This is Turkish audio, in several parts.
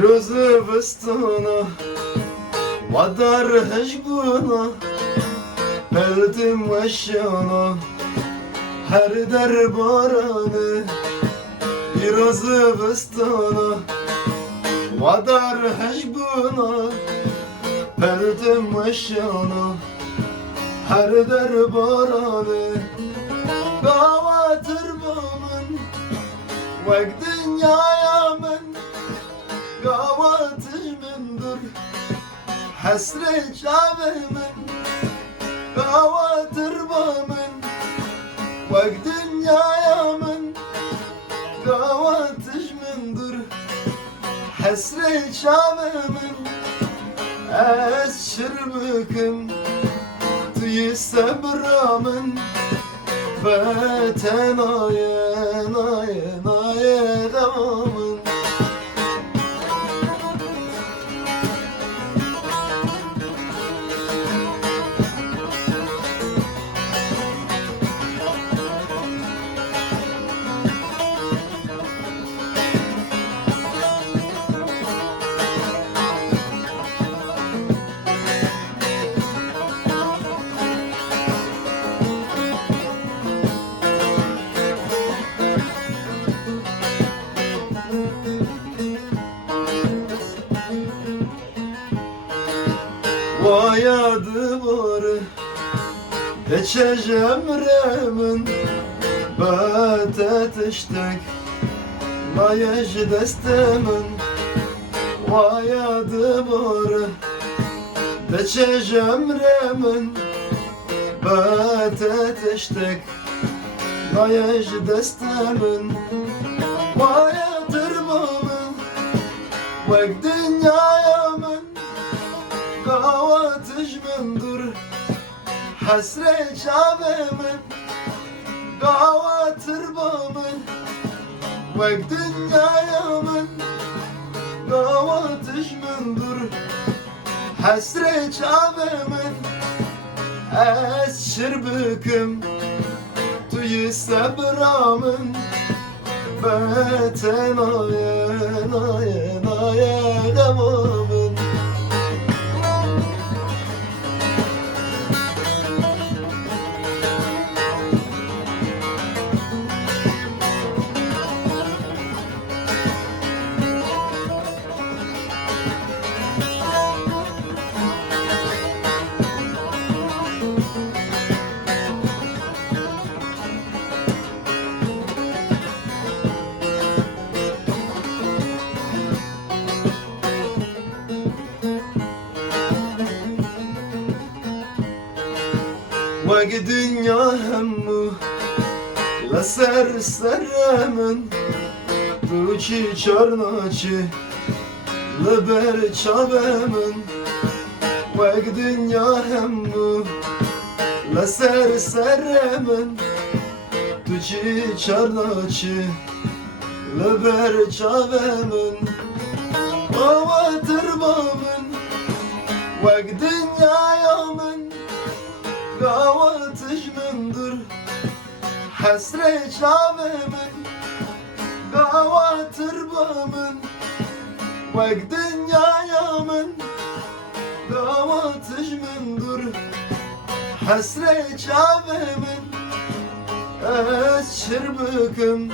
روز بستانا ودار هجبونا بلدم وشانا هر در بارانه روز بستانا ودار هجبونا بلدم وشانا هر در بارانه قواتر بامن وقت دنیایا من قواتش من در حسرت شعبه من قواتر بامن وقت دنیایا من قواتش من در حسرت شعبه من از شربكم توی صبرامن فتنايا نايا نايا غامن Vayadı barı Geçeceğim remin Betetiştek Layej destemin Vayadı barı Geçeceğim remin Betetiştek Layej destemin Vayadır mamın Vek dünyaya min قواتش من در حسرت شعبه من قواتر با من وقت دنیایا من قواتش من در حسرت شعبه من از شربكم توی صبرامن بتنايا نايا نايا غمامن وق دنيا همو لسر سرمن روچی چارناچی لبر چابمن وق دنيا همو لسر سرمن روچی چارناچی لبر چابمن قواتر بامن وق دنيا من قواتش من در حسرت شعبه من قواتر بامن وقت دنيايا من قواتش من در حسرت شعبه من از شربكم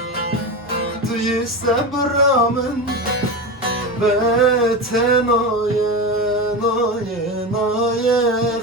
توی صبرامن بتنايا نايا نايا